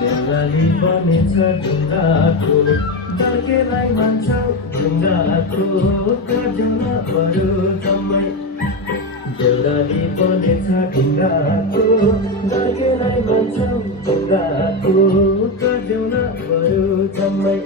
देउराली बनेछ ढुङ्गाको दर्केलाई मान्छौ ढुङ्गाको काट्यौँ न बरु जम्मै देउराली बनेछ ढुङ्गाको दर्केलाई मान्छौ ढुङ्गाको काट्यौँ न बरु जम्मै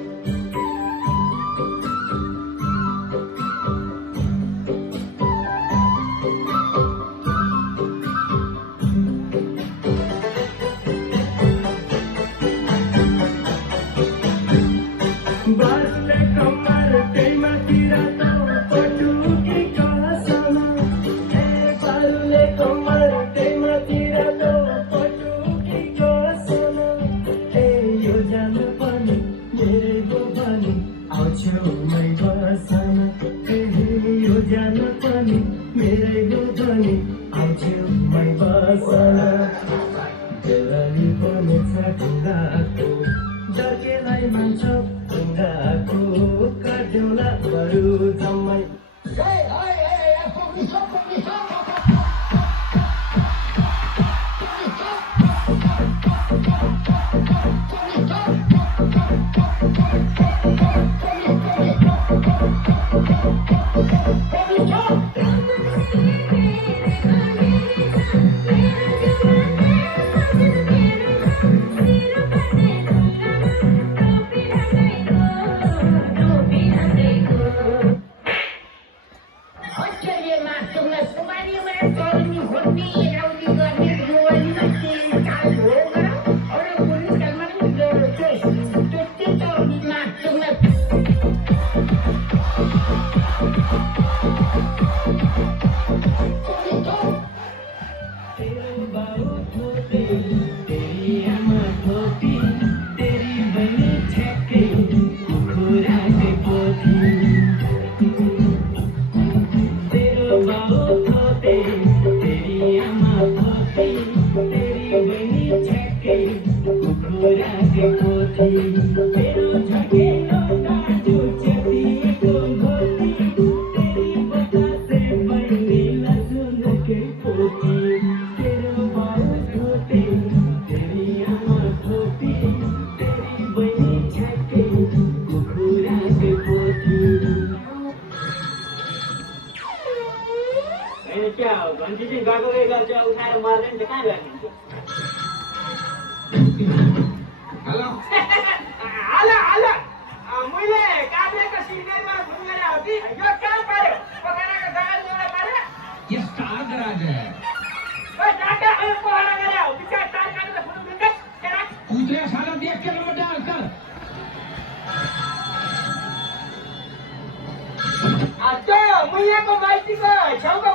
बारुले कम्मर त्यहीमाथि रातो पटुकी कसन बारुले कम्मर त्यहीमाथि रातो पटुकी कसन यो जान पनि मेरै हो भने आउँछौ मै बसन यो जान पनि मेरै हो भने आउँछौ मै बसन देउराली बनेछ ढुङ्गाको दर्केलाई मान्छौ ढुङ्गाको काट्यौँ न बरु जम्मै क्या हो घन्टी चाहिँ गएको गए गर्छ उठाएर मार्दैन त कहाँ गर्ने हेलो हेलो हेलो मैले काभ्रेको सिग्नलमा फोन गरेँ हो कि यो कहाँ पर्यो पोखराको जग्गा ल्याउन पर्यो यस्ता आदराज ओए डाटा पोखरा गरे हो बिचार तार काटेर फोन दिन्छ तेरा कुत्रे साला देख के नंबर डाल कर त्यो मुइयाको माइतीको छेउमा